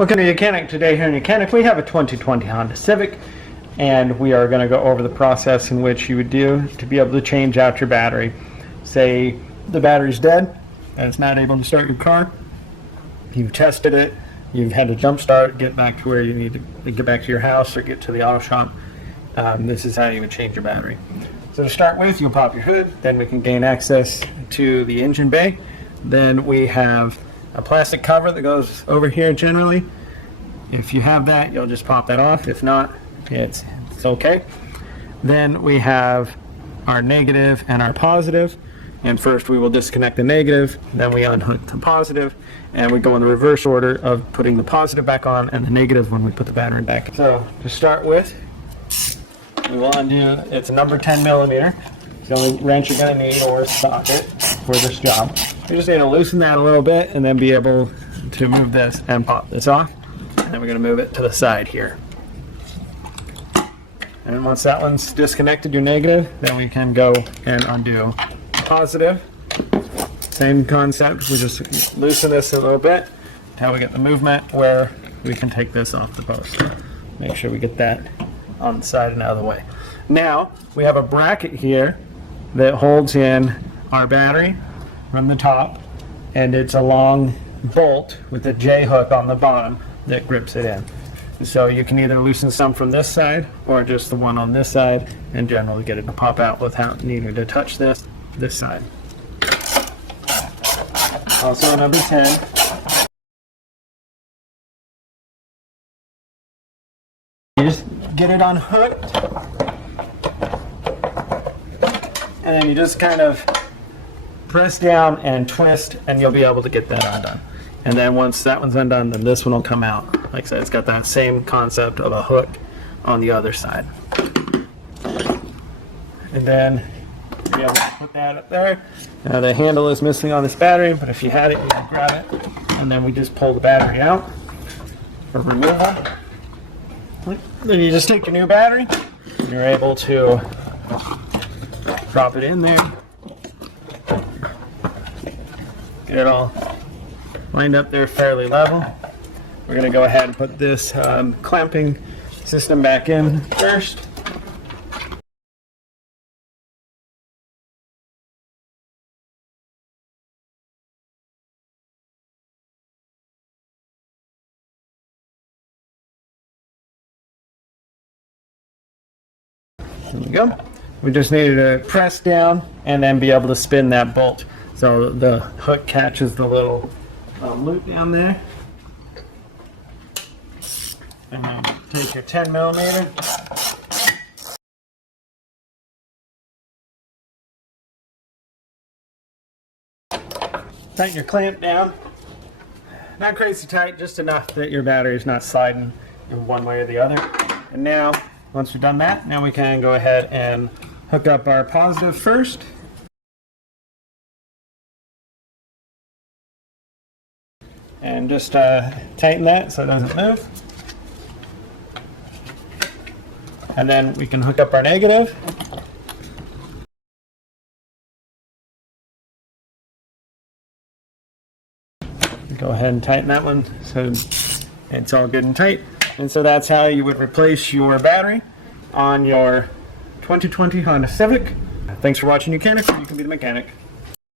Welcome to YOUCANIC. Today here in YOUCANIC we have a 2020 Honda Civic, and we are going to go over the process in which you would do to be able to change out your battery. Say the battery's dead and it's not able to start your car. You've tested it, you've had to jump start, get back to where you need to get back to your house or get to the auto shop. This is how you would change your battery. So to start with, you'll pop your hood, then we can gain access to the engine bay. Then we have a plastic cover that goes over here generally. If you have that, you'll just pop that off. If not, it's okay. Then we have our negative and our positive. And first we will disconnect the negative, then we unhook the positive, and we go in the reverse order of putting the positive back on and the negative when we put the battery back. So to start with, we will undo, it's a number 10 millimeter. It's the only wrench you're going to need, or a socket for this job. You just need to loosen that a little bit and then be able to move this and pop this off. And then we're going to move it to the side here. And once that one's disconnected, your negative, then we can go and undo positive. Same concept, we just loosen this a little bit until we get the movement where we can take this off the post. Make sure we get that on the side and out of the way. Now we have a bracket here that holds in our battery from the top, and it's a long bolt with a J hook on the bottom that grips it in. So you can either loosen some from this side or just the one on this side, and generally get it to pop out without needing to touch this side. Also number 10. You just get it unhooked, and then you just kind of press down and twist, and you'll be able to get that undone. And then once that one's undone, then this one will come out. Like I said, it's got that same concept of a hook on the other side. And then you'll be able to put that up there. Now the handle is missing on this battery, but if you had it, you can grab it. And then we just pull the battery out for removal. Then you just take your new battery, and you're able to drop it in there. Get it all lined up there fairly level. We're going to go ahead and put this clamping system back in first. There we go. We just needed to press down and then be able to spin that bolt so the hook catches the little loop down there. And then take your 10 millimeter. Tighten your clamp down. Not crazy tight, just enough that your battery is not sliding in one way or the other. And now, once we've done that, now we can go ahead and hook up our positive first. And just tighten that so it doesn't move. And then we can hook up our negative. Go ahead and tighten that one so it's all good and tight. And so that's how you would replace your battery on your 2020 Honda Civic. Thanks for watching YOUCANIC. You can be the mechanic.